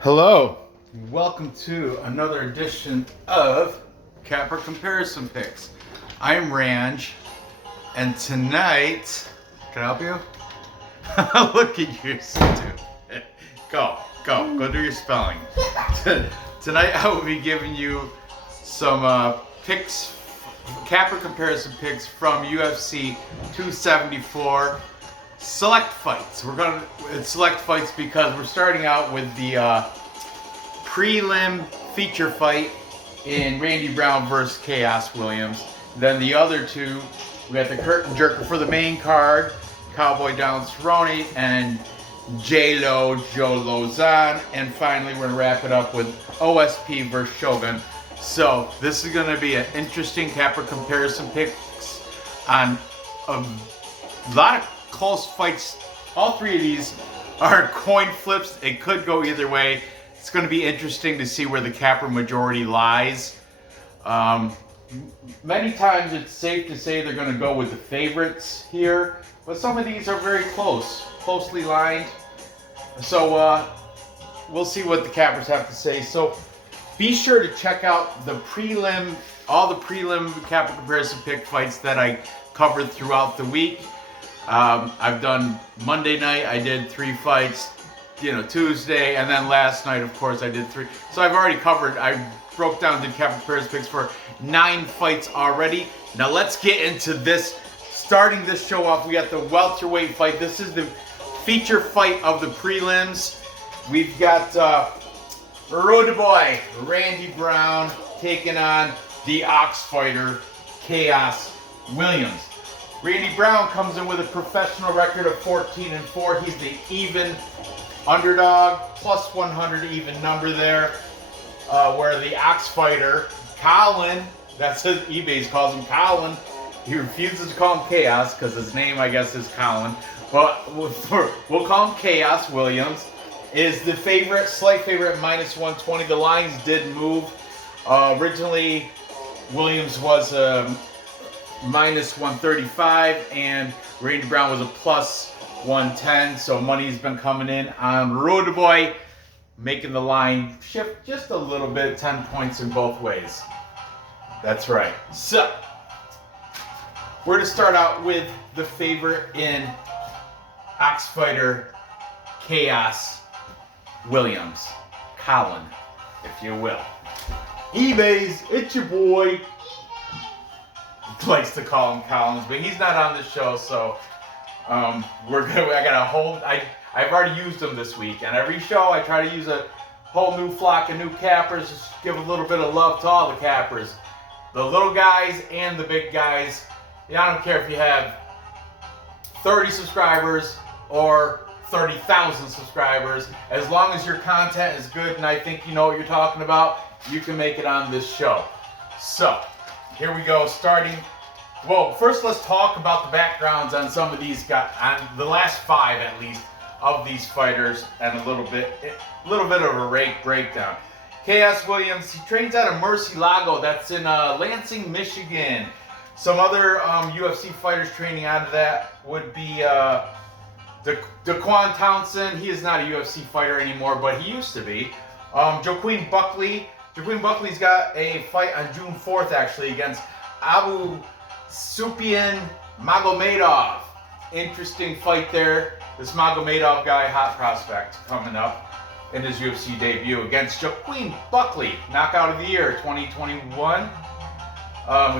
Hello, welcome to another edition of Capper Comparison Picks. I'm Ranj, and tonight, can I help you? Look at you, stupid. Go do your spelling. Tonight I will be giving you some picks, Capper Comparison Picks from UFC 274. Select fights. It's select fights because we're starting out with the prelim feature fight in Randy Brown versus Khaos Williams. Then the other two, we got the curtain jerker for the main card, Cowboy Down Cerrone and Joe Lauzon. And finally, we're gonna wrap it up with OSP versus Shogun. So this is gonna be an interesting Capper comparison picks on a lot of close fights. All three of these are coin flips. It could go either way. It's going to be interesting to see where the Capper majority lies. Many times it's safe to say they're going to go with the favorites here, but some of these are very closely lined. So we'll see what the Cappers have to say. So be sure to check out the all the prelim Capper comparison pick fights that I covered throughout the week. I've done Monday night, I did 3 fights, Tuesday, and then last night, of course, I did 3. So I've already covered, I broke down the Capper comparison picks for 9 fights already. Now let's get into this. Starting this show off, we got the welterweight fight. This is the feature fight of the prelims. We've got Road Boy Randy Brown taking on the Ox Fighter Khaos Williams. Randy Brown comes in with a professional record of 14-4. He's the even underdog, plus 100 even number there. Where the Ox Fighter, Colin, that's his eBay calls him Colin. He refuses to call him Khaos because his name, I guess, is Colin. But we'll call him Khaos Williams. Is the favorite, slight favorite, minus 120. The lines did move. Originally, Williams was minus 135 and Randy Brown was a plus 110, so money's been coming in on Road Boy, making the line shift just a little bit, 10 points in both ways. That's right. So we're to start out with the favorite in Ox Fighter Khaos Williams, Colin, if you will. eBay's, it's your boy. Likes to call him Collins, but he's not on the show, so I got a whole. I've already used him this week, and every show I try to use a whole new flock of new cappers. Just give a little bit of love to all the cappers, the little guys and the big guys. I don't care if you have 30 subscribers or 30,000 subscribers. As long as your content is good, and I think you know what you're talking about, you can make it on this show. So. Here we go, starting. Well, first let's talk about the backgrounds on some of these guys, on the last 5 at least, of these fighters, and a little bit of a breakdown. Khaos Williams, he trains out of Murcielago, that's in Lansing, Michigan. Some other UFC fighters training out of that would be Daquan Townsend. He is not a UFC fighter anymore, but he used to be. Joaquin Buckley. Joaquin Buckley's got a fight on June 4th, actually, against Abu Sufyan Magomedov. Interesting fight there. This Magomedov guy, hot prospect, coming up in his UFC debut against Joaquin Buckley. Knockout of the year, 2021,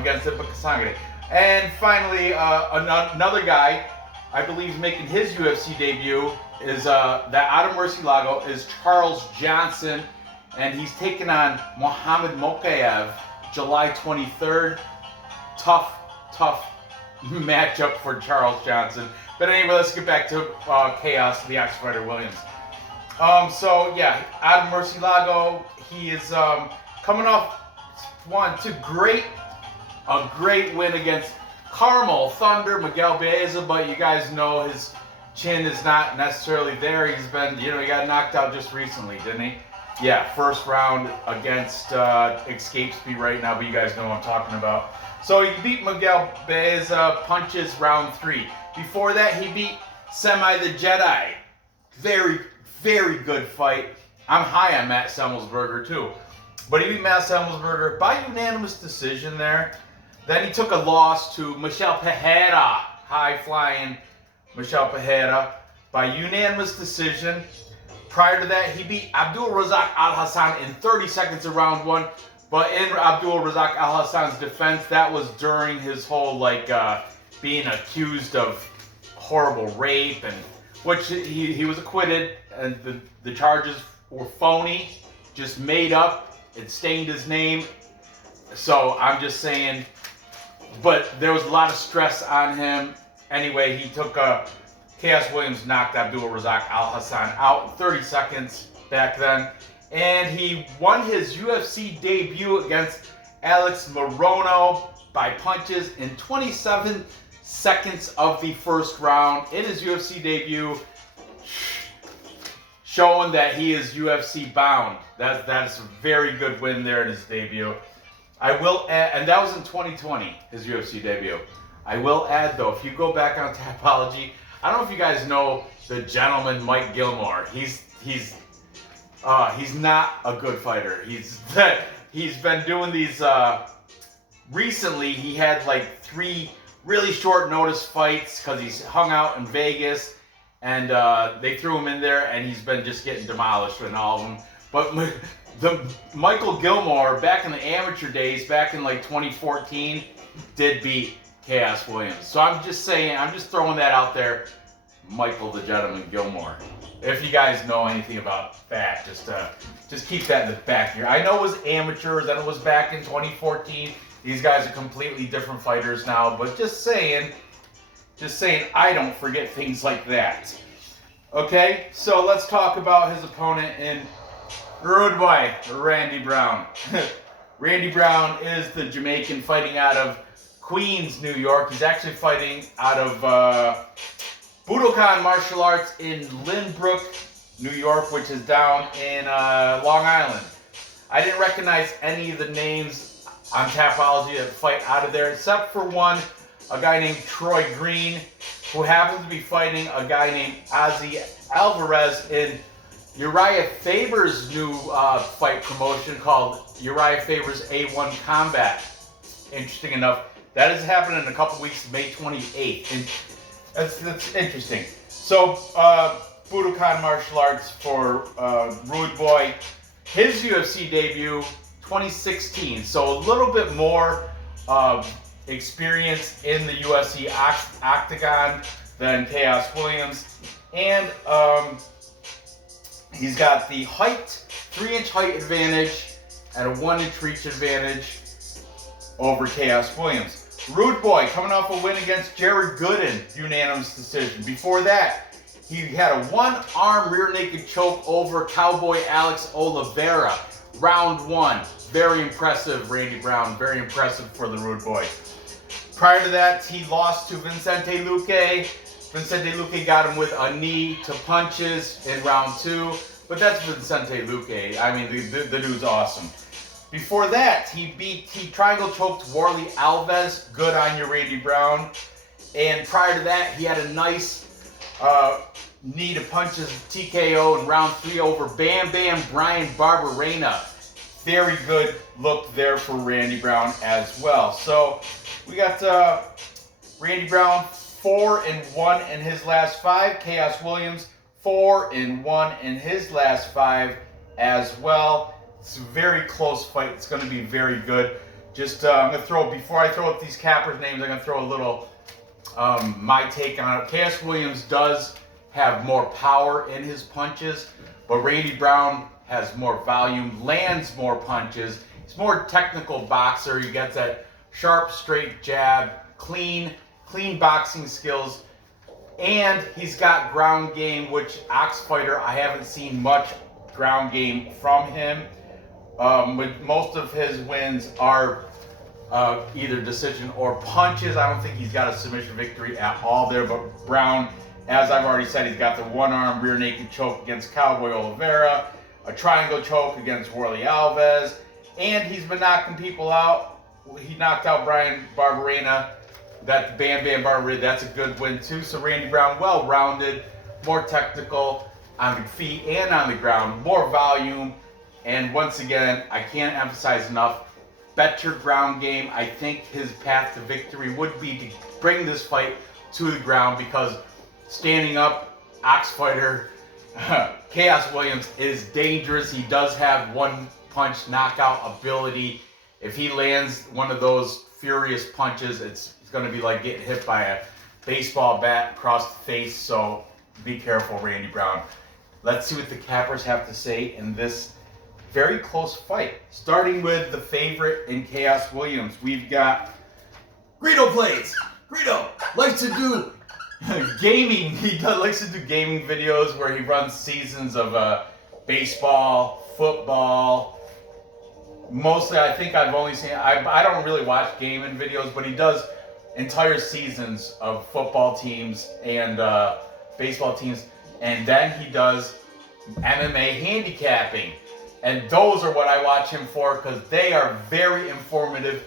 against Ipa Kasangare. And finally, another guy, I believe, is making his UFC debut, is that out of Murcielago, is Charles Johnson. And he's taking on Mohamed Mokaev July 23rd. Tough matchup for Charles Johnson. But anyway, let's get back to Khaos, the Ox Fighter Williams. So yeah, out of Murcielago, he is coming off a great win against Carmel Thunder, Miguel Baeza, but you guys know his chin is not necessarily there. He's been, he got knocked out just recently, didn't he? Yeah, first round against escapes me right now, but you guys know what I'm talking about. So he beat Miguel Baeza, punches round 3. Before that, he beat Semi the Jedi. Very, very good fight. I'm high on Matt Semmelsberger too. But he beat Matt Semmelsberger by unanimous decision there. Then he took a loss to Michel Pereira, high-flying Michel Pereira, by unanimous decision. Prior to that, he beat Abdul Razak Al Hassan in 30 seconds of round 1. But in Abdul Razak Al Hassan's defense, that was during his whole being accused of horrible rape, and which he was acquitted, and the charges were phony, just made up. It stained his name. So I'm just saying, but there was a lot of stress on him. Anyway, he took Khaos Williams knocked Abdul Razak Al Hassan out in 30 seconds back then. And he won his UFC debut against Alex Morono by punches in 27 seconds of the first round in his UFC debut, showing that he is UFC bound. That's a very good win there in his debut. I will add, and that was in 2020, his UFC debut. I will add though, if you go back on Tapology, I don't know if you guys know the gentleman Mike Gilmore. He's not a good fighter. He's been doing these. Recently, he had like 3 really short notice fights because he's hung out in Vegas, and they threw him in there, and he's been just getting demolished in all of them. But the Michael Gilmore, back in the amateur days, back in like 2014, did beat Khaos Williams. So I'm just saying, I'm just throwing that out there. Michael the Gentleman Gilmore. If you guys know anything about that, just keep that in the back here. I know it was amateurs, and it was back in 2014. These guys are completely different fighters now, but just saying, I don't forget things like that. Okay, so let's talk about his opponent in Rude Boy, Randy Brown. Randy Brown is the Jamaican fighting out of Queens, New York. He's actually fighting out of Budokan Martial Arts in Lynbrook, New York, which is down in Long Island. I didn't recognize any of the names on Tapology that fight out of there, except for one, a guy named Troy Green, who happens to be fighting a guy named Ozzy Alvarez in Uriah Faber's new fight promotion called Uriah Faber's A1 Combat. Interesting enough, that is happening in a couple weeks, May 28th. And that's interesting. So, Budokan Martial Arts for Rude Boy. His UFC debut, 2016. So a little bit more experience in the UFC octagon than Khaos Williams. And he's got the height, 3-inch height advantage and a 1-inch reach advantage over Khaos Williams. Rude Boy coming off a win against Jared Gooden, unanimous decision. Before that, he had a 1-arm rear naked choke over Cowboy Alex Oliveira. Round 1. Very impressive, Randy Brown. Very impressive for the Rude Boy. Prior to that, he lost to Vicente Luque. Vicente Luque got him with a knee to punches in round 2. But that's Vicente Luque. I mean, the dude's awesome. Before that, he triangle choked Warley Alves. Good on you, Randy Brown. And prior to that, he had a nice knee to punches TKO in round 3 over Bam Bam Brian Barberena. Very good look there for Randy Brown as well. So we got Randy Brown 4-1 in his last 5. Khaos Williams 4-1 in his last 5 as well. It's a very close fight. It's going to be very good. Just I'm going to throw, before I throw up these cappers' names, I'm going to throw a little my take on it. Khaos Williams does have more power in his punches, but Randy Brown has more volume, lands more punches. He's more technical boxer. He gets that sharp, straight jab, clean boxing skills, and he's got ground game, which Ox Fighter, I haven't seen much ground game from him. But most of his wins are either decision or punches. I don't think he's got a submission victory at all there. But Brown, as I've already said, he's got the 1-arm rear naked choke against Cowboy Oliveira, a triangle choke against Warley Alves, and he's been knocking people out. He knocked out Brian Barberena. That Bam Bam Barberena, that's a good win too. So Randy Brown, well-rounded, more technical. on the feet and on the ground, more volume. And once again, I can't emphasize enough, better ground game. I think his path to victory would be to bring this fight to the ground, because standing up, ox fighter, Khaos Williams is dangerous. He does have one punch knockout ability. If he lands one of those furious punches, it's going to be like getting hit by a baseball bat across the face. So be careful, Randy Brown. Let's see what the cappers have to say in this very close fight. Starting with the favorite in Khaos Williams, we've got Greedo plays. Greedo likes to do gaming. He likes to do gaming videos where he runs seasons of baseball, football. Mostly, I think I've only seen, I don't really watch gaming videos, but he does entire seasons of football teams and baseball teams. And then he does MMA handicapping. And those are what I watch him for, because they are very informative,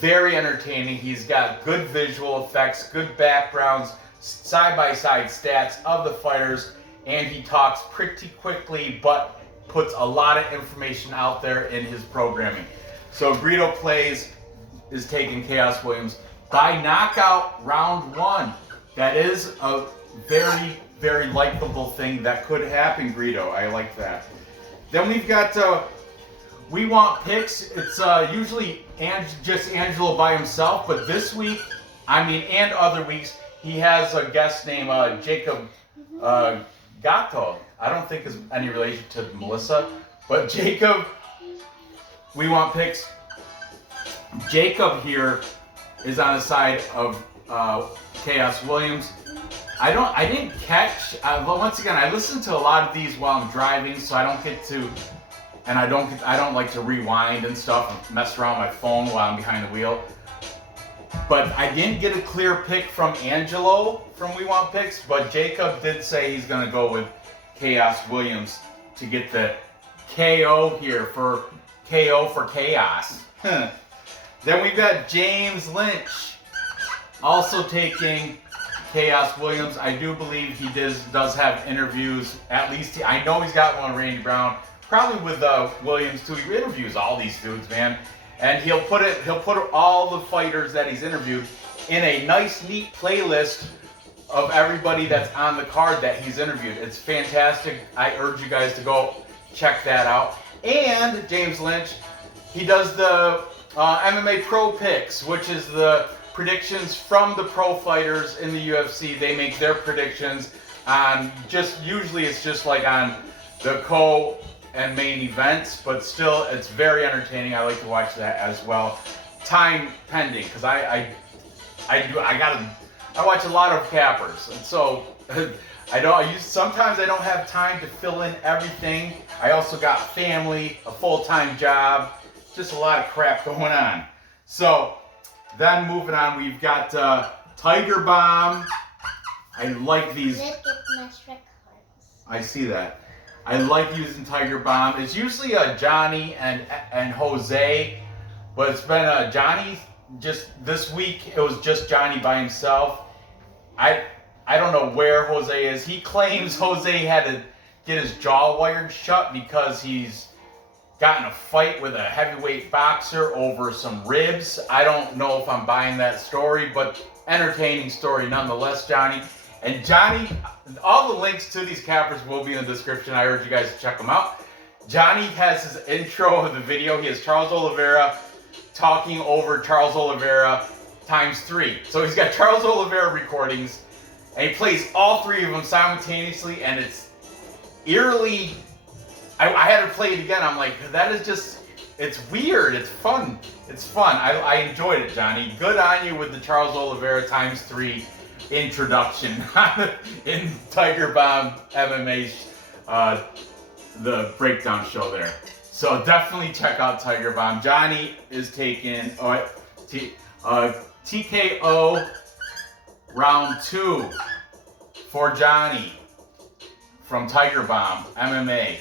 very entertaining. He's got good visual effects, good backgrounds, side-by-side stats of the fighters, and he talks pretty quickly, but puts a lot of information out there in his programming. So Greedo Plays is taking Khaos Williams by knockout round 1. That is a very, very likable thing that could happen, Greedo. I like that. Then we've got We Want Picks. It's usually just Angelo by himself, but this week, and other weeks, he has a guest named Jacob Gatto. I don't think is any relation to Melissa, but Jacob, We Want Picks. Jacob here is on the side of Khaos Williams. I didn't catch, once again, I listen to a lot of these while I'm driving, so I don't get to, and I don't like to rewind and stuff and mess around my phone while I'm behind the wheel. But I didn't get a clear pick from Angelo from We Want Picks, but Jacob did say he's going to go with Khaos Williams to get the KO here for Khaos. Then we've got James Lynch also taking Khaos Williams. I do believe he does have interviews. At least I know he's got one with Randy Brown, probably with Williams too. He interviews all these dudes, man, and he'll put all the fighters that he's interviewed in a nice, neat playlist of everybody that's on the card that he's interviewed. It's fantastic. I urge you guys to go check that out. And James Lynch, he does the MMA Pro Picks, which is the predictions from the pro fighters in the UFC. They make their predictions on usually it's just like on the co and main events, but still it's very entertaining. I like to watch that as well. Time pending, because I watch a lot of cappers, and so sometimes I don't have time to fill in everything. I also got family, a full-time job, just a lot of crap going on. So then moving on, we've got Tiger Bomb. I like these. I see that. I like using Tiger Bomb. It's usually Johnny and Jose, but it's been Johnny. Just this week, it was just Johnny by himself. I don't know where Jose is. He claims Jose had to get his jaw wired shut because he's got in a fight with a heavyweight boxer over some ribs. I don't know if I'm buying that story, but entertaining story nonetheless, Johnny. And Johnny, all the links to these cappers will be in the description. I urge you guys to check them out. Johnny has his intro of the video. He has Charles Oliveira talking over Charles Oliveira ×3. So he's got Charles Oliveira recordings, and he plays all three of them simultaneously, and it's eerily... I had to play it again. I'm like, that is just, it's weird. It's fun. It's fun. I enjoyed it, Johnny. Good on you with the Charles Oliveira ×3 introduction in Tiger Bomb MMA, the breakdown show there. So definitely check out Tiger Bomb. Johnny is taking TKO round 2 for Johnny from Tiger Bomb MMA.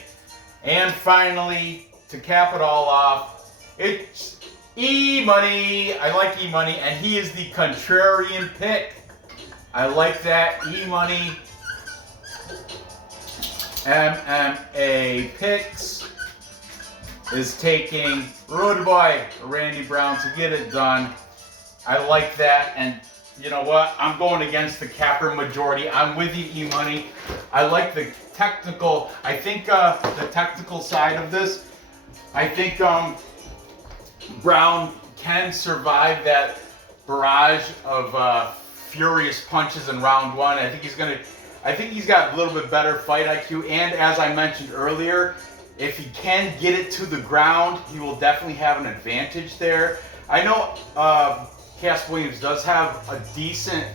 And finally, to cap it all off, it's E-Money. I like E-Money, and he is the contrarian pick. I like that. E-Money MMA Picks is taking Rude Boy Randy Brown to get it done. I like that, and you know what? I'm going against the capper majority. I'm with you, E-Money. I like the technical. I think the technical side of this. I think Brown can survive that barrage of furious punches in round one. I think he's got a little bit better fight IQ, and as I mentioned earlier, if he can get it to the ground, he will definitely have an advantage there. I know Khaos Williams does have a decent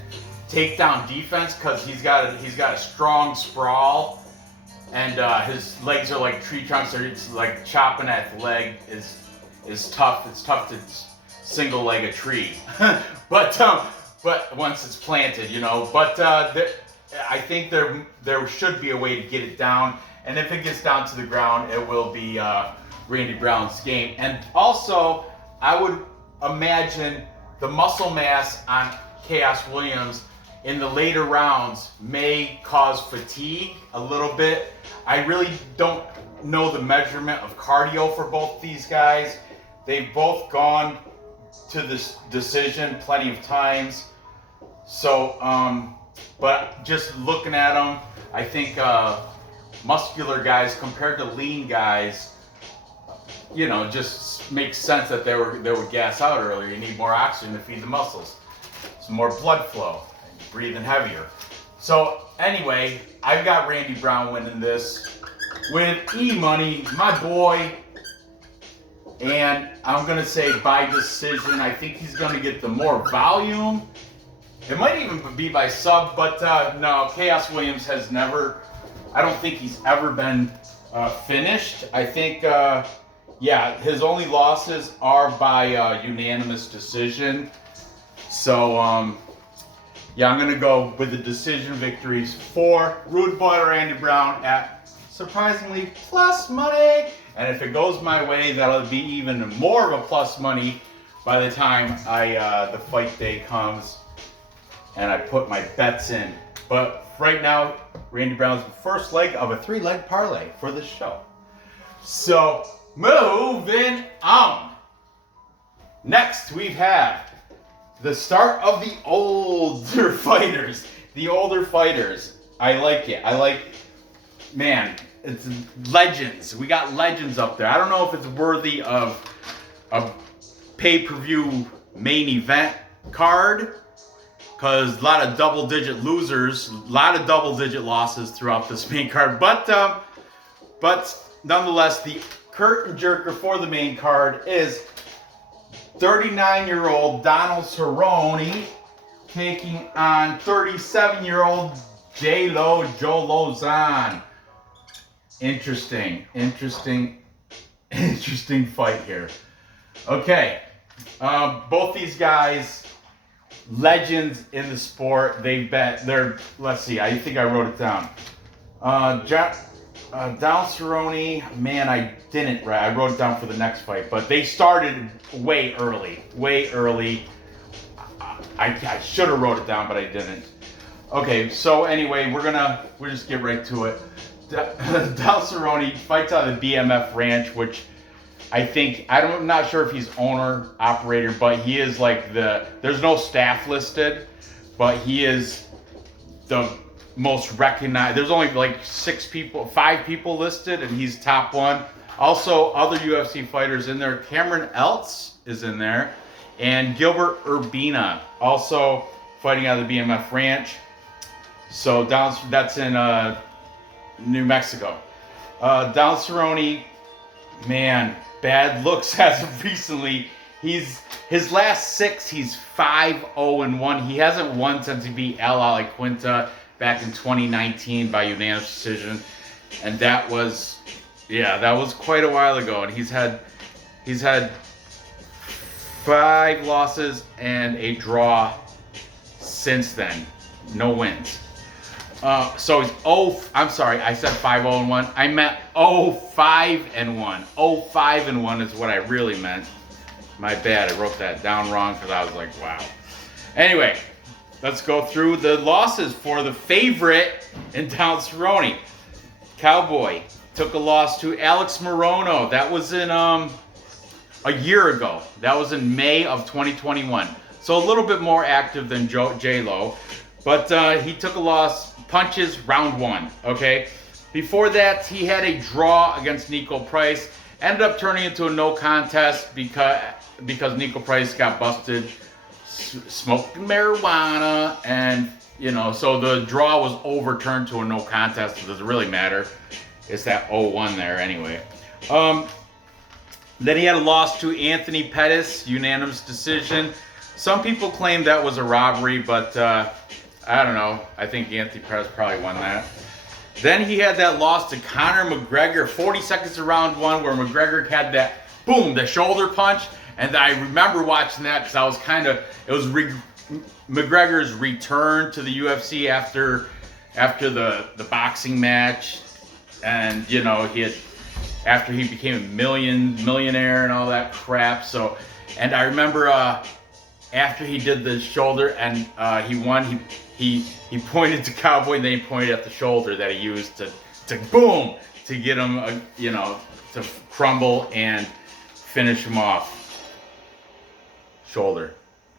takedown defense because he's got a strong sprawl, and his legs are like tree trunks. It's like chopping at the leg is tough. It's tough to single leg a tree, but once it's planted, you know. But I think there should be a way to get it down, and if it gets down to the ground, it will be Randy Brown's game. And also, I would imagine the muscle mass on Khaos Williams in the later rounds may cause fatigue a little bit. I really don't know the measurement of cardio for both these guys. They've both gone to this decision plenty of times. So, but just looking at them, I think muscular guys compared to lean guys, you know, just makes sense that they would gas out earlier. You need more oxygen to feed the muscles, some more blood flow, and breathing heavier. So anyway, I've got Randy Brown winning this with E-Money, my boy, and I'm gonna say by decision. I think he's gonna get the more volume. It might even be by sub, but no, Khaos Williams has never. I don't think he's ever been finished. I think. Yeah, his only losses are by unanimous decision. So, yeah, I'm going to go with the decision victories for Rude Boy Randy Brown at surprisingly plus money. And if it goes my way, that'll be even more of a plus money by the time the fight day comes and I put my bets in. But right now, Randy Brown's the first leg of a 3-leg parlay for the show. So, moving on. Next, we have the start of the older fighters. The older fighters. I like it. Man, it's legends. We got legends up there. I don't know if it's worthy of a pay-per-view main event card, because a lot of double-digit losers, a lot of double-digit losses throughout this main card. But nonetheless, the curtain jerker for the main card is 39-year-old Donald Cerrone taking on 37-year-old Joe Lauzon. Interesting fight here. Okay, both these guys, legends in the sport. Let's see, I think I wrote it down. Down Cerrone, man, I didn't write. I wrote it down for the next fight, but they started way early. I should have wrote it down, but I didn't. Okay, so anyway, we'll just get right to it. Down Cerrone fights out of the BMF Ranch, which I'm not sure if he's owner, operator, but he is like there's no staff listed, but he is the most recognized. There's only like 5 people listed, and he's top one. Also, other UFC fighters in there. Cameron Eltz is in there, and Gilbert Urbina also fighting out of the BMF Ranch. So that's in New Mexico. Down Cerrone, man, bad looks as of recently. His last 6, he's 5-0-1. He hasn't won since he beat El Aliquinta back in 2019 by unanimous decision, and that was quite a while ago. And he's had 5 losses and a draw since then, no wins. So he's I'm sorry, I said 5-0-1. I meant 5-1. 5-1 is what I really meant. My bad, I wrote that down wrong because I was like, wow. Anyway, let's go through the losses for the favorite in Down Cerrone. Cowboy took a loss to Alex Morono. That was in a year ago. That was in May of 2021. So a little bit more active than J-Lo. But he took a loss, punches, round 1, okay? Before that, he had a draw against Nico Price. Ended up turning into a no contest because Nico Price got busted smoking marijuana, and you know, so the draw was overturned to a no contest. It doesn't really matter. It's that 0-1 there anyway. Then he had a loss to Anthony Pettis, unanimous decision. Some people claim that was a robbery, but I don't know. I think Anthony Pettis probably won that. Then he had that loss to Conor McGregor, 40 seconds of round 1, where McGregor had that, boom, the shoulder punch. And I remember watching that because I was it was McGregor's return to the UFC after the boxing match. And, you know, after he became a millionaire and all that crap. So, and I remember after he did the shoulder and he won, he pointed to Cowboy, and then he pointed at the shoulder that he used to boom, to get him, you know, to crumble and finish him off. Shoulder.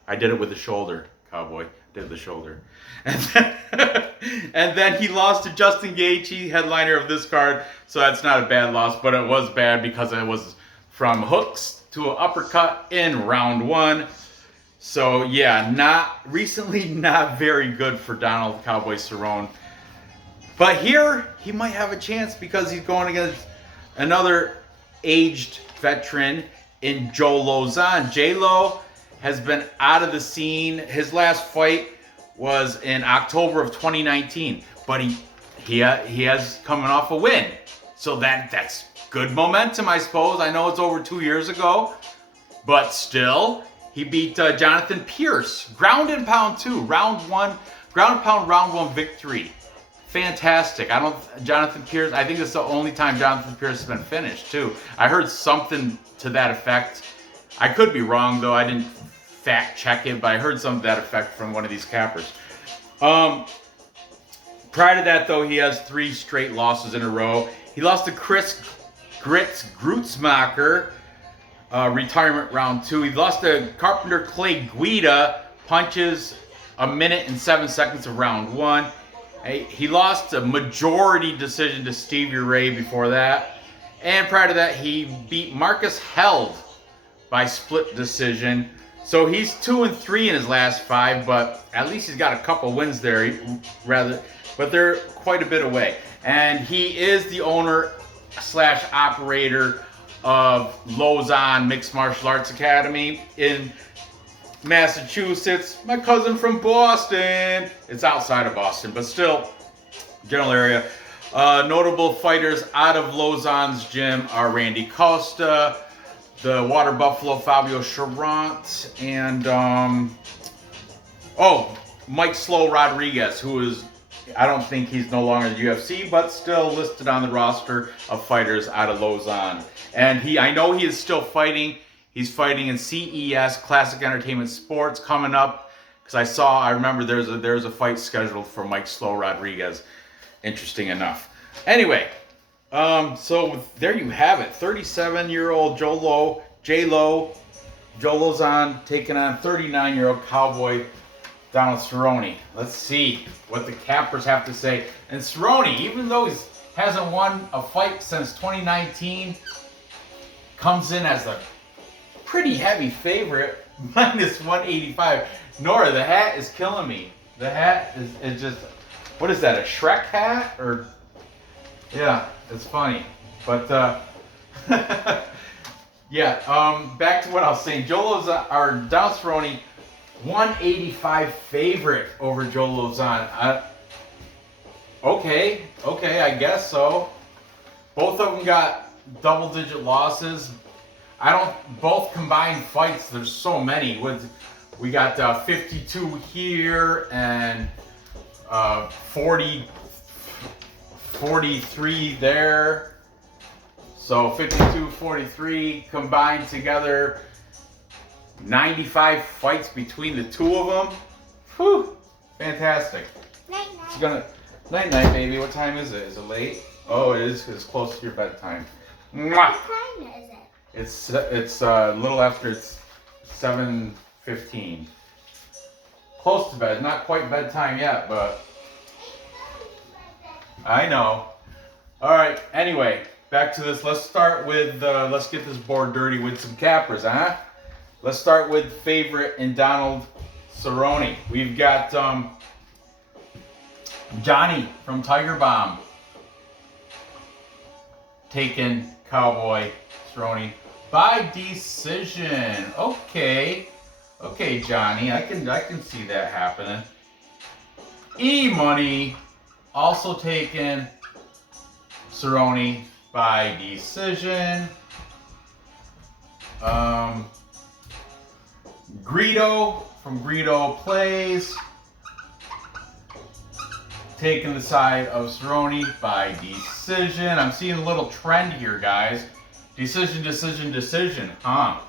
I did it with the shoulder, Cowboy. Did the shoulder. And then he lost to Justin Gaethje, headliner of this card. So that's not a bad loss, but it was bad because it was from hooks to an uppercut in round 1. So yeah, not very good for Donald Cowboy Cerrone. But here he might have a chance because he's going against another aged veteran in Joe Lauzon. J-Lo has been out of the scene. His last fight was in October of 2019, but he has coming off a win, so that's good momentum, I suppose. I know it's over 2 years ago, but still, he beat Jonathan Pierce, ground and pound 2, round 1, ground and pound round 1 victory. Fantastic. Jonathan Pierce, I think it's the only time Jonathan Pierce has been finished too. I heard something to that effect. I could be wrong though. I didn't fact check it, but I heard something to that effect from one of these cappers. Prior to that though, he has 3 straight losses in a row. He lost to Chris Grutzmacher, retirement round 2. He lost to Carpenter Clay Guida, punches, 1 minute and 7 seconds of round 1. He lost a majority decision to Stevie Ray before that. And prior to that, he beat Marcus Held by split decision. So he's 2-3 in his last 5, but at least he's got a couple wins there, but they're quite a bit away. And he is the owner / operator of Lauzon Mixed Martial Arts Academy in Massachusetts. My cousin from Boston. It's outside of Boston, but still, general area. Notable fighters out of Lauzon's gym are Randy Costa, the Water Buffalo Fabio Charant, and Mike Slow Rodriguez, who is, I don't think he's no longer in the UFC, but still listed on the roster of fighters out of Lauzon. And I know he is still fighting. He's fighting in CES, Classic Entertainment Sports, coming up. Because I remember there's a fight scheduled for Mike Slow Rodriguez. Interesting enough. Anyway, so there you have it. 37-year-old Joe Lauzon taking on 39-year-old Cowboy Donald Cerrone. Let's see what the cappers have to say. And Cerrone, even though he hasn't won a fight since 2019, comes in as a pretty heavy favorite, minus 185. Nora, the hat is killing me. The hat is just, what is that, a Shrek hat? Or, yeah, it's funny. But, yeah, back to what I was saying. Donald Cerrone, 185 favorite over Joe Lauzon. Okay, I guess so. Both of them got double-digit losses. Both combined fights, there's so many. We got 52 here and 43 there. So 52, 43 combined together. 95 fights between the two of them. Whew, fantastic. Night night. It's gonna night, baby. What time is it? Is it late? Oh, it is. It's close to your bedtime. Mwah! What time is it? It's a little after 7:15. Close to bed. Not quite bedtime yet, but I know. All right. Anyway, back to this. Let's start with. Let's get this board dirty with some cappers, huh? Let's start with favorite and Donald Cerrone. We've got Johnny from Tiger Bomb taking Cowboy Cerrone by decision. Okay, Johnny, I can see that happening. E-Money also taking Cerrone by decision. Greedo from Greedo Plays taking the side of Cerrone by decision. I'm seeing a little trend here, guys. Decision, huh?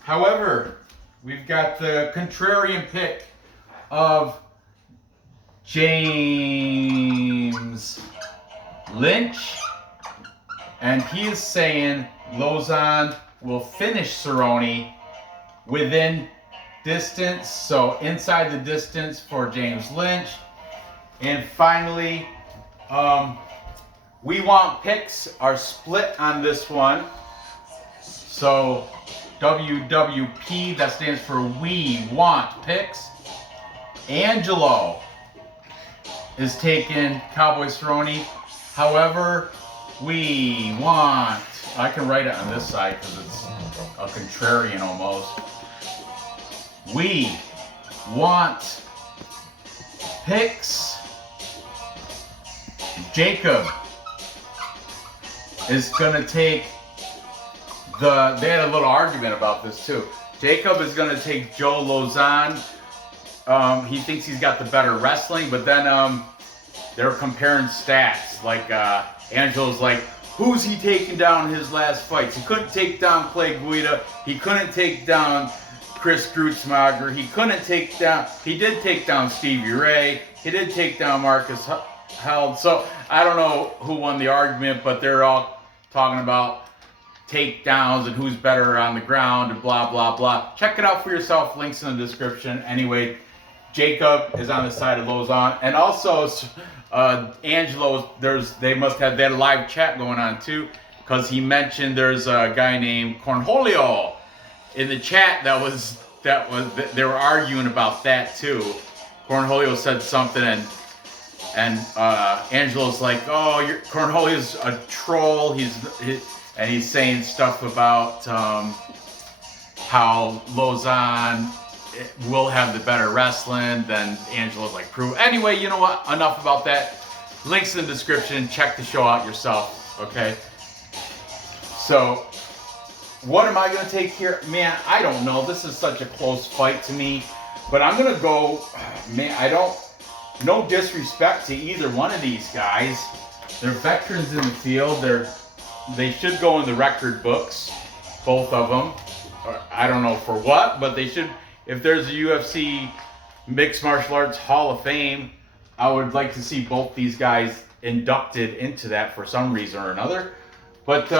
However, we've got the contrarian pick of James Lynch, and he is saying Lauzon will finish Cerrone within distance, so inside the distance for James Lynch. And finally, we want picks are split on this one. So WWP, that stands for We Want Picks. Angelo is taking Cowboy Cerrone. However, we want, I can write it on this side because it's a contrarian almost. We want picks. Jacob is going to take they had a little argument about this too. Jacob is going to take Joe Lauzon. He thinks he's got the better wrestling, but then they're comparing stats. Like Angelo's like, who's he taking down in his last fights? He couldn't take down Clay Guida. He couldn't take down Chris Grutzmacher. He did take down Stevie Ray. He did take down Marcus Held. So I don't know who won the argument, but they're all talking about takedowns and who's better on the ground and blah, blah, blah. Check it out for yourself. Links in the description. Anyway, Jacob is on the side of Lauzon. And also, Angelo, they had a live chat going on too, because he mentioned there's a guy named Cornholio in the chat they were arguing about that too. Cornholio said something and Angelo's like, oh, Cornholio's a troll. And he's saying stuff about how Lauzon will have the better wrestling than Angelo's like Prue. Anyway, you know what? Enough about that. Links in the description. Check the show out yourself. Okay. So, what am I going to take here? Man, I don't know. This is such a close fight to me. But I'm going to go, man, no disrespect to either one of these guys. They're veterans in the field. They should go in the record books, both of them. I don't know for what, but they should. If there's a UFC Mixed Martial Arts Hall of Fame, I would like to see both these guys inducted into that for some reason or another. But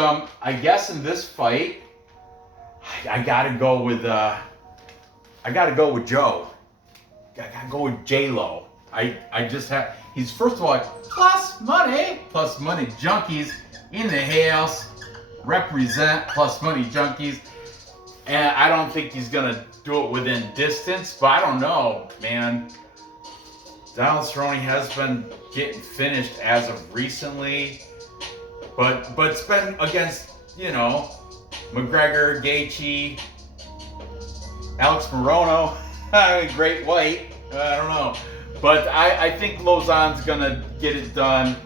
I guess in this fight, I gotta go with Joe. I gotta go with J-Lo. He's first of all plus money junkies in the house, represent plus money junkies, and I don't think he's gonna do it within distance, but I don't know, man. Donald Cerrone has been getting finished as of recently, but it's been against, McGregor, Gaethje, Alex Morono, Great White, I don't know. But I think Lauzon's gonna get it done.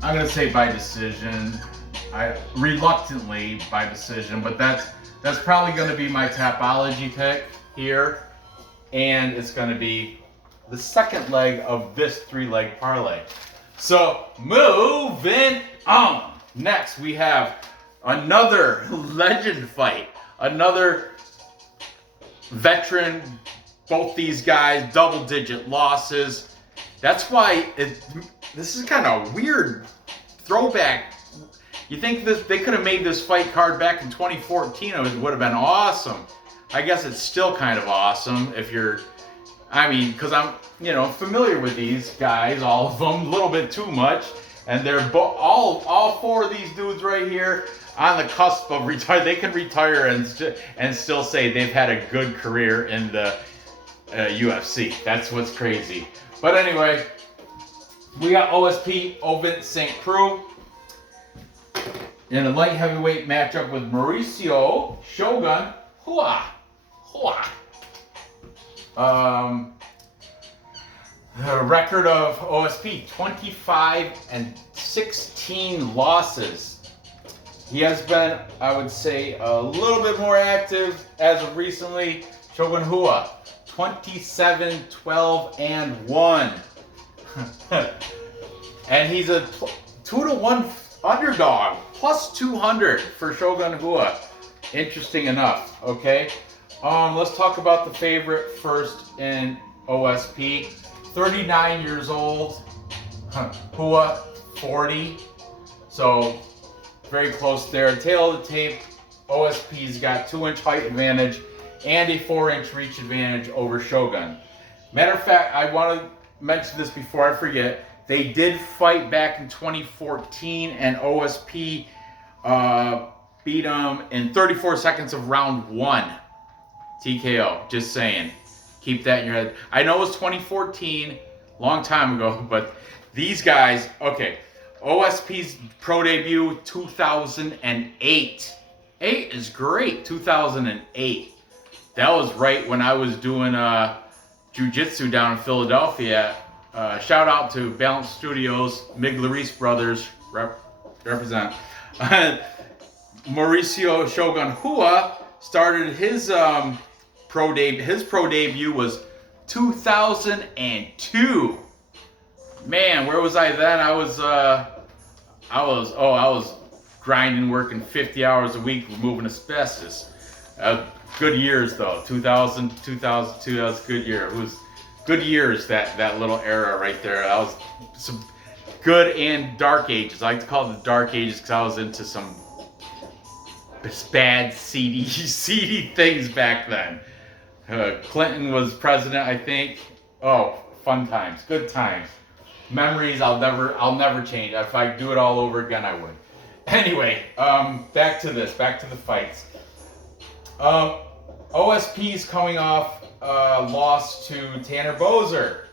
I'm gonna say by decision. Reluctantly by decision, but that's probably gonna be my Tapology pick here. And it's gonna be the second leg of this 3-leg parlay. So moving on. Next we have another legend fight. Another veteran. Both these guys, double-digit losses. That's why this is kind of weird throwback. You think they could have made this fight card back in 2014? It would have been awesome. I guess it's still kind of awesome if you're. I mean, because I'm familiar with these guys, all of them, a little bit too much, and they're all four of these dudes right here on the cusp of retire. They can retire and still say they've had a good career in the UFC. That's what's crazy. But anyway, we got OSP OvinceSt.Preux in a light heavyweight matchup with Mauricio Shogun Hua. The record of OSP 25-16 losses. He has been, I would say, a little bit more active as of recently. Shogun Hua 27-12-1. And he's a 2-1 underdog, plus 200 for Shogun Hua. Interesting enough, okay? Let's talk about the favorite first in OSP. 39 years old, Hua 40. So very close there. Tail of the tape, OSP's got 2-inch height advantage and a 4-inch reach advantage over Shogun. Matter of fact, I want to mention this before I forget. They did fight back in 2014, and OSP beat them in 34 seconds of round 1. TKO, just saying. Keep that in your head. I know it was 2014, long time ago, but these guys, okay. OSP's pro debut, 2008. 8 is great, 2008. That was right when I was doing jiu-jitsu down in Philadelphia. Shout out to Balance Studios, Mig-Larice Brothers, represent. Mauricio Shogun Hua started his pro debut was 2002. Man, where was I then? I was grinding, working 50 hours a week, removing asbestos. Good years though. 2002, that was a good year. It was good years, that little era right there. That was some good and dark ages. I like to call it the dark ages because I was into some bad seedy things back then. Clinton was president, I think. Oh, fun times, good times, memories. I'll never change. If I do it all over again, I would. Anyway, back to the fights. OSP's coming off loss to Tanner Boser.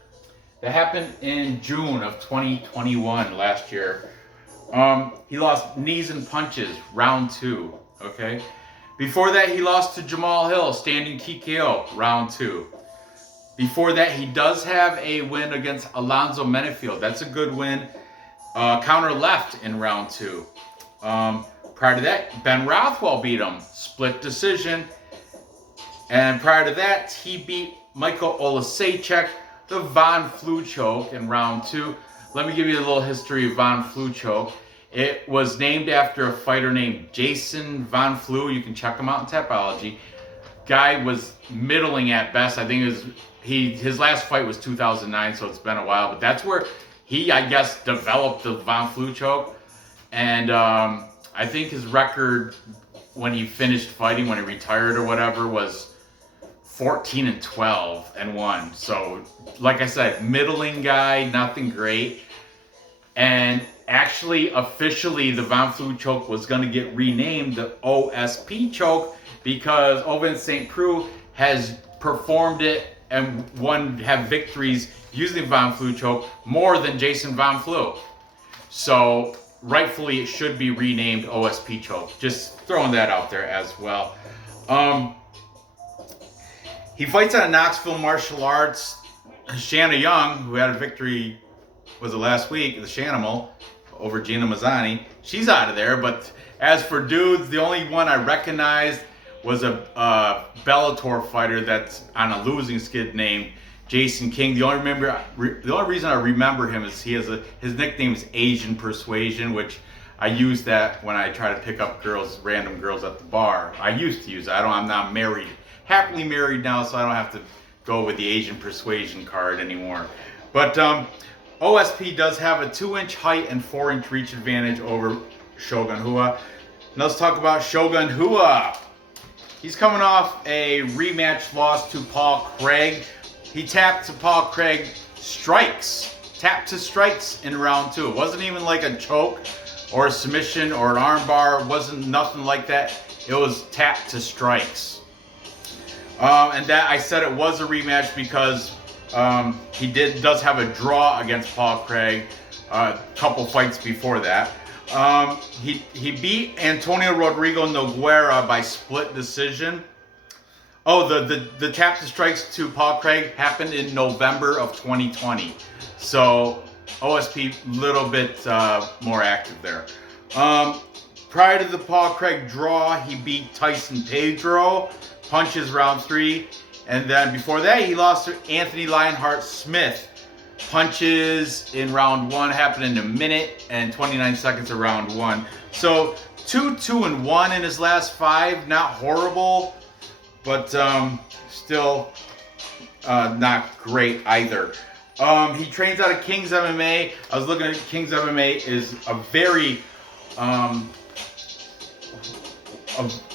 That happened in June of 2021 last year. He lost knees and punches, round 2. Okay. Before that, he lost to Jamal Hill, standing TKO, round 2. Before that, he does have a win against Alonzo Menefield. That's a good win. Counter left in round 2. Prior to that, Ben Rothwell beat him, split decision. And prior to that, he beat Michael Olasejchuk, the Von Flue choke in round 2. Let me give you a little history of Von Flue choke. It was named after a fighter named Jason Von Flue. You can check him out in Tapology. Guy was middling at best. I think his last fight was 2009, so it's been a while. But that's where he, I guess, developed the Von Flue choke. And I think his record when he finished fighting, when he retired or whatever, was 14-12-1. So, like I said, middling guy, nothing great. And actually, officially, the Von Flue choke was going to get renamed the OSP choke because OvinceSt.Preux has performed it and have victories using the Von Flue choke more than Jason Von Flue. So, rightfully, it should be renamed OSP choke. Just throwing that out there as well. He fights out of Knoxville Martial Arts. Shannon Young, who had a victory, was it last week, the Shanimal, over Gina Mazzani. She's out of there, but as for dudes, the only one I recognized was a Bellator fighter that's on a losing skid named Jason King. The only reason I remember him is his nickname is Asian Persuasion, which I use that when I try to pick up random girls at the bar. I used to use it. I'm not married, happily married now, so I don't have to go with the Asian Persuasion card anymore. But OSP does have a 2-inch height and 4-inch reach advantage over Shogun Hua. Now let's talk about Shogun Hua. He's coming off a rematch loss to Paul Craig. He tapped to Paul Craig strikes. Tapped to strikes in round 2. It wasn't even like a choke or a submission or an armbar. It wasn't nothing like that. It was tapped to strikes. And that I said it was a rematch because he does have a draw against Paul Craig a couple fights before that. He beat Antonio Rodrigo Nogueira by split decision. Oh, the tap to strikes to Paul Craig happened in November of 2020. So OSP little bit more active there. Prior to the Paul Craig draw, he beat Tyson Pedro, punches round 3. And then before that, he lost to Anthony Lionheart Smith. Punches in round 1 happened in a minute and 29 seconds of round 1. So 2-2-1 in his last 5. Not horrible, but still not great either. He trains out of King's MMA. I was looking at King's MMA is a very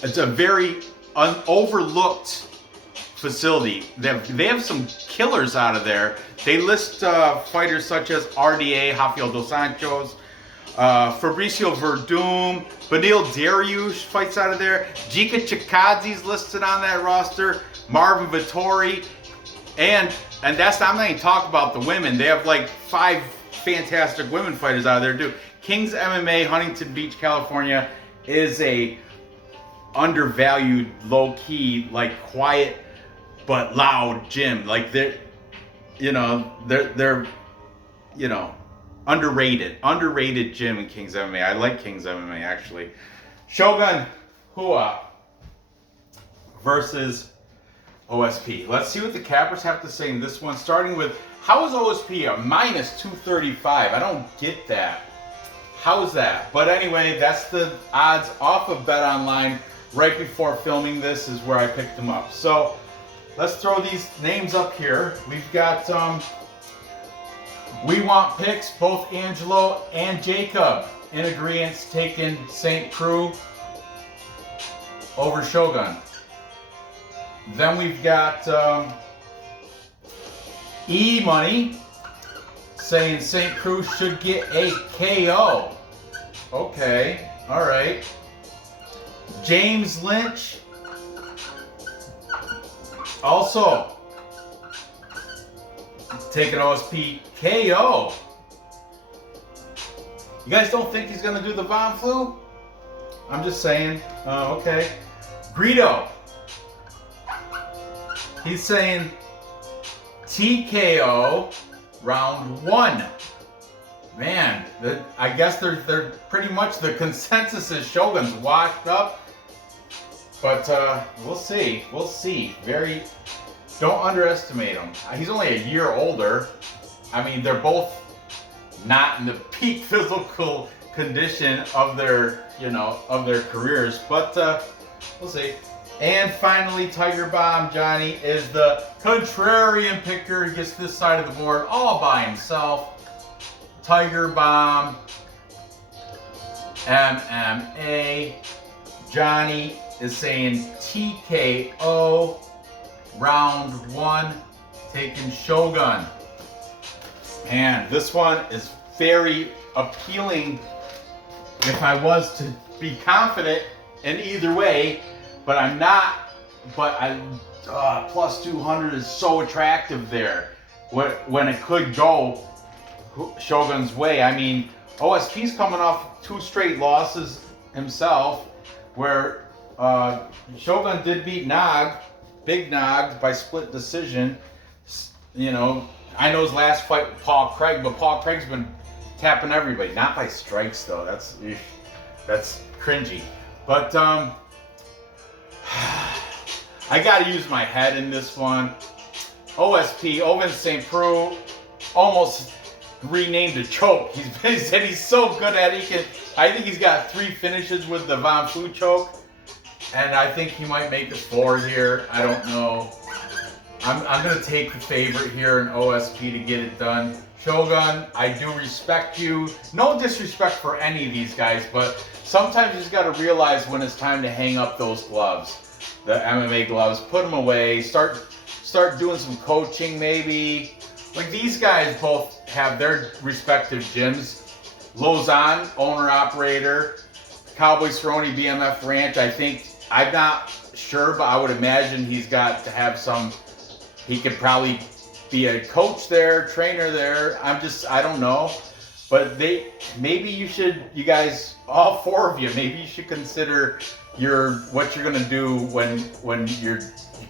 it's a very overlooked facility. They have some killers out of there. They list fighters such as RDA, Rafael Dos Santos, Fabricio Verdum, Benil Dariush fights out of there. Jika Chikadze's listed on that roster. Marvin Vittori, and that's not, I'm not even talking about the women. They have like 5 fantastic women fighters out of there too. King's MMA, Huntington Beach, California, is a undervalued, low-key, like quiet but loud gym. Like they're underrated gym in King's MMA. I like King's MMA actually. Shogun Hua versus OSP. Let's see what the cappers have to say in this one. Starting with, how is OSP a minus 235? I don't get that. How is that? But anyway, that's the odds off of Bet Online. Right before filming this is where I picked them up. So let's throw these names up here. We've got We Want Picks, both Angelo and Jacob in agreement, taking St.Preux over Shogun. Then we've got E-Money saying St.Preux should get a KO. Okay, all right. James Lynch also taking OSP KO. You guys don't think he's going to do the Von Flu? I'm just saying. Okay. Greedo. He's saying TKO round 1. Man, I guess they're pretty much, the consensus is Shogun's washed up. But we'll see. We'll see. Don't underestimate him. He's only a year older. I mean, they're both not in the peak physical condition of their, of their careers. But we'll see. And finally, Tiger Bomb Johnny is the contrarian picker. He gets this side of the board all by himself. Tiger Bomb, MMA. Johnny is saying TKO, round 1, taking Shogun. And this one is very appealing if I was to be confident in either way, but I'm not. But plus 200 is so attractive there when it could go Shogun's way. I mean, OSP's coming off 2 straight losses himself, where Shogun did beat Big Nog by split decision. I know his last fight with Paul Craig, but Paul Craig's been tapping everybody. Not by strikes though. That's cringy. But I gotta use my head in this one. OSP, OvinceSt.Preux, almost renamed a choke. He said he's so good at it. I think he's got 3 finishes with the Von Flu choke. And I think he might make it 4 here. I don't know. I'm going to take the favorite here in OSP to get it done. Shogun, I do respect you. No disrespect for any of these guys, but sometimes you just got to realize when it's time to hang up those gloves, the MMA gloves, put them away, start doing some coaching maybe. Like these guys both have their respective gyms. Lauzon, owner-operator, Cowboy Cerrone, BMF Ranch, I think, I'm not sure, but I would imagine he's got to have some, he could probably be a coach there, trainer there. I don't know. But maybe you guys, all four of you, maybe you should consider what you're gonna do when you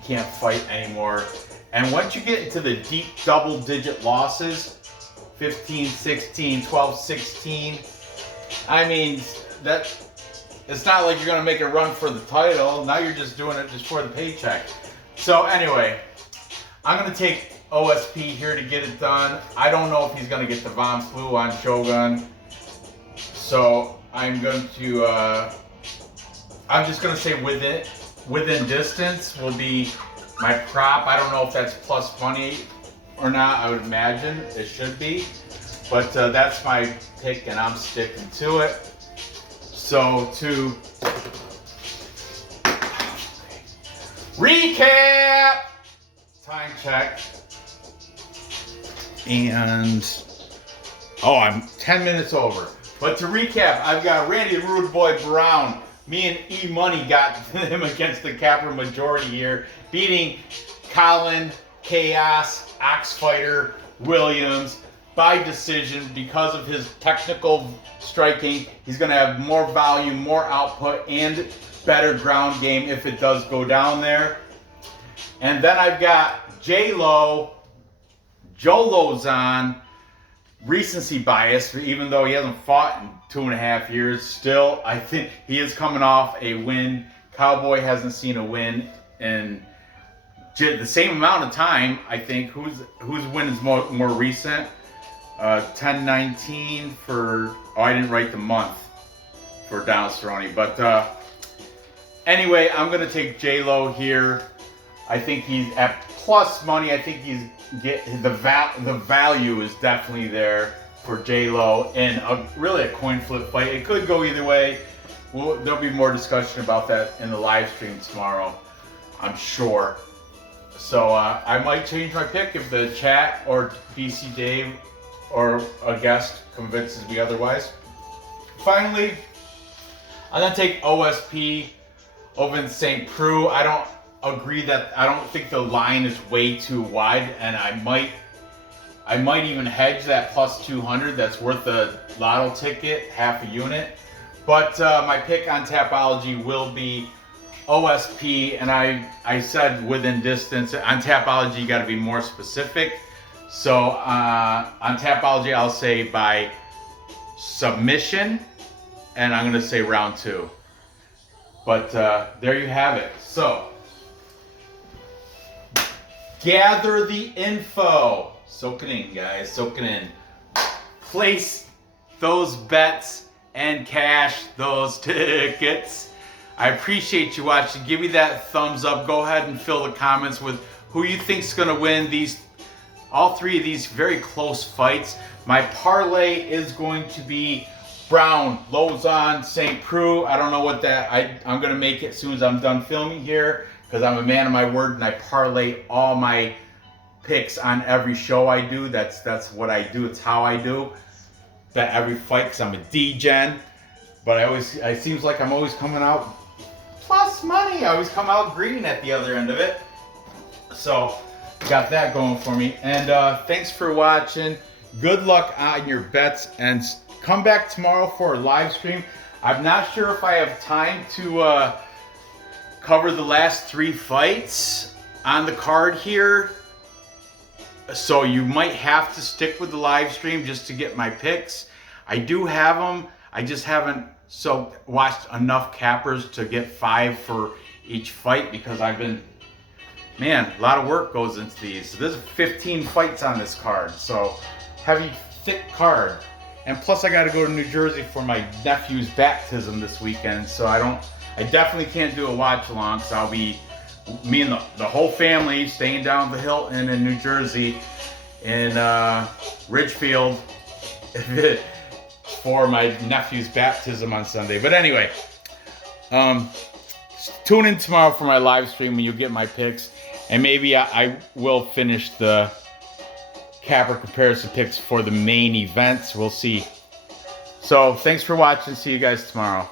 can't fight anymore. And once you get into the deep double-digit losses, 15, 16, 12, 16, I mean, it's not like you're gonna make a run for the title. Now you're just doing it just for the paycheck. So anyway, I'm gonna take OSP here to get it done. I don't know if he's gonna get the OvinceSt.Preux on Shogun. So I'm just gonna say within distance will be my prop. I don't know if that's plus money or not. I would imagine it should be. But that's my pick and I'm sticking to it. So to recap, time check. And I'm 10 minutes over. But to recap, I've got Randy the Rude Boy Brown. Me and E Money got him against the capper majority here, beating Colin, Khaos, Oxfighter, Williams by decision because of his technical striking. He's going to have more volume, more output, and better ground game if it does go down there. And then I've got J-Lo, Joe Lauzon, recency bias, even though he hasn't fought in 2.5 years. Still, I think he is coming off a win. Cowboy hasn't seen a win in the same amount of time. I think whose win is more recent? 10-19 for. I didn't write the month for Donald Cerrone, but anyway, I'm gonna take J-Lo here. I think he's at plus money. I think the value is definitely there for J-Lo in really a coin flip fight. It could go either way. There'll be more discussion about that in the live stream tomorrow, I'm sure. So I might change my pick if the chat or BC Dave or a guest convinces me otherwise. Finally, I'm gonna take OSP, OvinceSt.Preux. I don't think the line is way too wide, and I might even hedge that plus 200. That's worth a lotto ticket, half a unit. But my pick on Tapology will be OSP, and I said within distance. On Tapology, you got to be more specific. So on Tapology, I'll say by submission, and I'm going to say round 2. But there you have it. So gather the info. Soak it in, guys. Soak it in. Place those bets and cash those tickets. I appreciate you watching. Give me that thumbs up. Go ahead and fill the comments with who you think's going to win all 3 of these very close fights. My parlay is going to be Brown, Lauzon, St.Preux. I don't know what that. I'm going to make it as soon as I'm done filming here, because I'm a man of my word and I parlay all my picks on every show I do. That's what I do. It's how I do. Bet every fight because I'm a D-gen. But it seems like I'm always coming out plus money. I always come out green at the other end of it. So got that going for me. And thanks for watching. Good luck on your bets, and come back tomorrow for a live stream. I'm not sure if I have time to cover the last 3 fights on the card here. So you might have to stick with the live stream just to get my picks. I do have them. I just haven't watched enough cappers to get 5 for each fight, because a lot of work goes into these. So there's 15 fights on this card. So heavy, thick card. And plus I got to go to New Jersey for my nephew's baptism this weekend. So I definitely can't do a watch along, because I'll be, me and the whole family staying down at the Hilton in New Jersey in Ridgefield for my nephew's baptism on Sunday. But anyway, tune in tomorrow for my live stream when you get my picks. And maybe I will finish the capper comparison picks for the main events. We'll see. So thanks for watching. See you guys tomorrow.